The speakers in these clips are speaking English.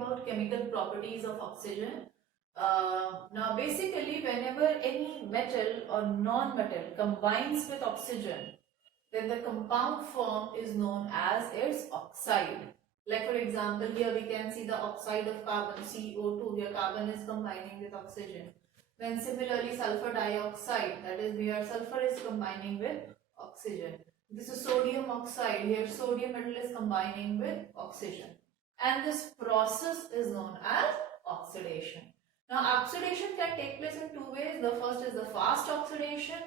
about chemical properties of oxygen. Now basically whenever any metal or non-metal combines with oxygen, then the compound form is known as its oxide. Like for example, here we can see the oxide of carbon, CO2, here carbon is combining with oxygen. Then similarly sulfur dioxide, that is where sulfur is combining with oxygen. This is sodium oxide, here sodium metal is combining with oxygen. And this process is known as oxidation. Now oxidation can take place in two ways. The first is the fast oxidation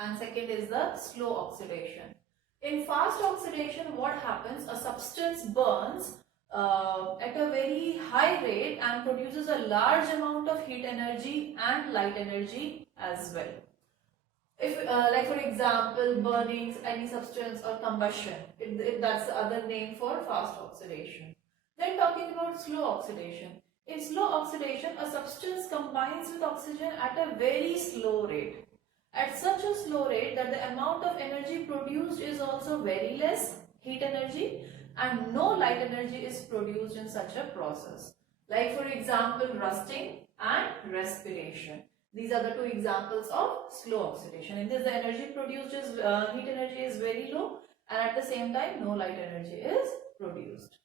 and second is the slow oxidation. In fast oxidation, what happens? A substance burns at a very high rate and produces a large amount of heat energy and light energy as well. If like for example, burning any substance or combustion, that's the other name for fast oxidation. Then talking about slow oxidation. In slow oxidation, a substance combines with oxygen at a very slow rate. At such a slow rate that the amount of energy produced is also very less, heat energy, and no light energy is produced in such a process. Like for example, rusting and respiration. These are the two examples of slow oxidation. In this, the energy produced is, heat energy is very low, and at the same time, no light energy is produced.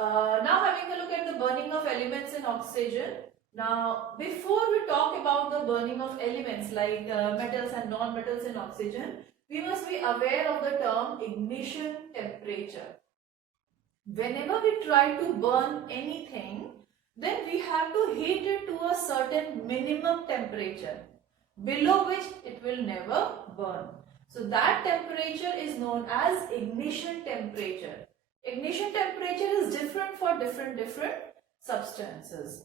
Now having a look at the burning of elements in oxygen. Now before we talk about the burning of elements like metals and non-metals in oxygen, we must be aware of the term ignition temperature. Whenever we try to burn anything, then we have to heat it to a certain minimum temperature, below which it will never burn. So that temperature is known as ignition temperature. Ignition temperature is different for different substances.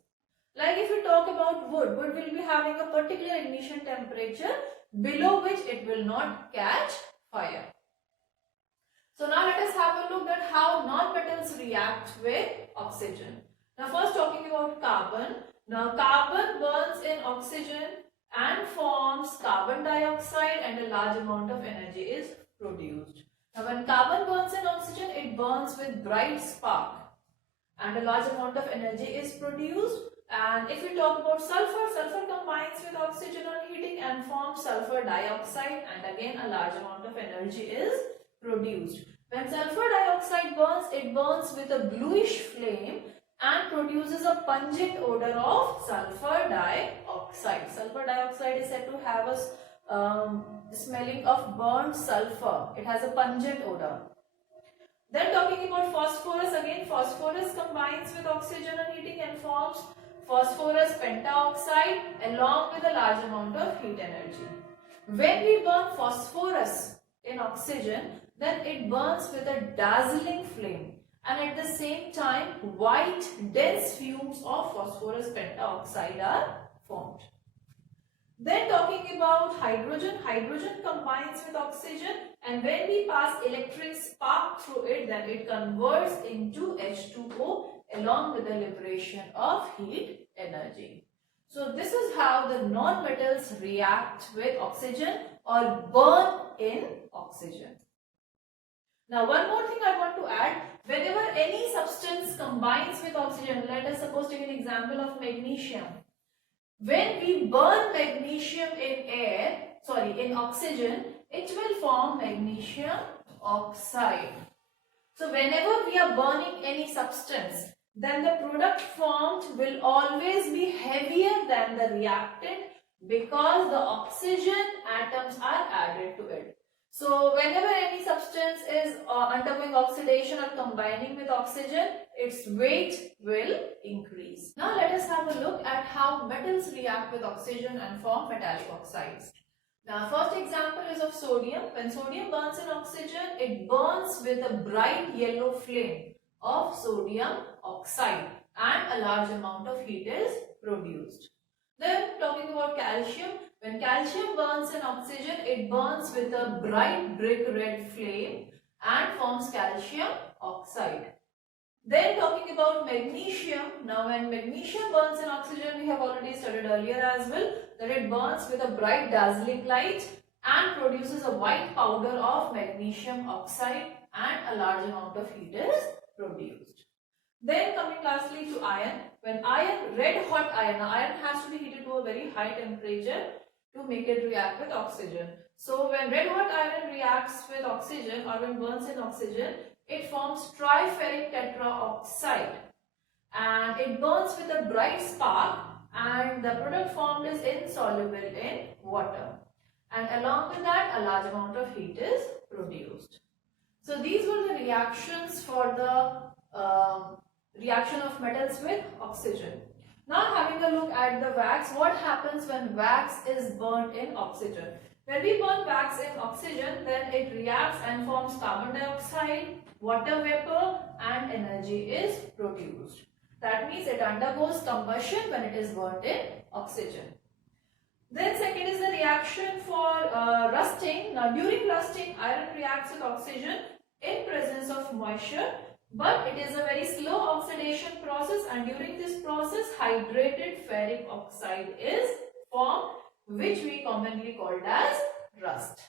Like if we talk about wood will be having a particular ignition temperature below which it will not catch fire. So now let us have a look at how non-metals react with oxygen. Now first talking about carbon. Now carbon burns in oxygen and forms carbon dioxide and a large amount of energy is produced. Now when carbon burns in oxygen, it burns with bright spark and a large amount of energy is produced. And if we talk about sulfur, sulfur combines with oxygen on heating and forms sulfur dioxide and again a large amount of energy is produced. When sulfur dioxide burns, it burns with a bluish flame and produces a pungent odor of sulfur dioxide. Sulfur dioxide is said to have a smelling of burnt sulfur. It has a pungent odor. Then talking about phosphorus, again phosphorus combines with oxygen on heating and forms phosphorus pentaoxide along with a large amount of heat energy. When we burn phosphorus in oxygen, then it burns with a dazzling flame and at the same time white dense fumes of phosphorus pentaoxide are formed. Then talking about hydrogen, hydrogen combines with oxygen and when we pass electric spark through it, then it converts into H2O along with the liberation of heat energy. So this is how the non-metals react with oxygen or burn in oxygen. Now one more thing I want to add, whenever any substance combines with oxygen, let us suppose take an example of magnesium. When we burn magnesium in oxygen, it will form magnesium oxide. So whenever we are burning any substance, then the product formed will always be heavier than the reactant because the oxygen atoms are added to it. So whenever any substance is undergoing oxidation or combining with oxygen, its weight will increase. Now let us have a look at how metals react with oxygen and form metallic oxides. Now first example is of sodium. When sodium burns in oxygen, it burns with a bright yellow flame of sodium oxide and a large amount of heat is produced. Then talking about calcium, when calcium burns in oxygen, it burns with a bright brick red flame and forms calcium oxide. Then talking about magnesium, now when magnesium burns in oxygen, we have already studied earlier as well that it burns with a bright dazzling light and produces a white powder of magnesium oxide and a large amount of heat is produced. Then coming lastly to iron. When iron, red hot iron, now iron has to be heated to a very high temperature to make it react with oxygen. So when red hot iron reacts with oxygen or when burns in oxygen, it forms triferric tetraoxide and it burns with a bright spark and the product formed is insoluble in water. And along with that, a large amount of heat is produced. So these were the reactions for the reaction of metals with oxygen. Now having a look at the wax, what happens when wax is burnt in oxygen? When we burn wax in oxygen, then it reacts and forms carbon dioxide, water vapor and energy is produced. That means it undergoes combustion when it is burnt in oxygen. Then second is the reaction for rusting. Now during rusting, iron reacts with oxygen in presence of moisture, but it is a very slow oxidation process and during this process hydrated ferric oxide is formed, which we commonly called as rust.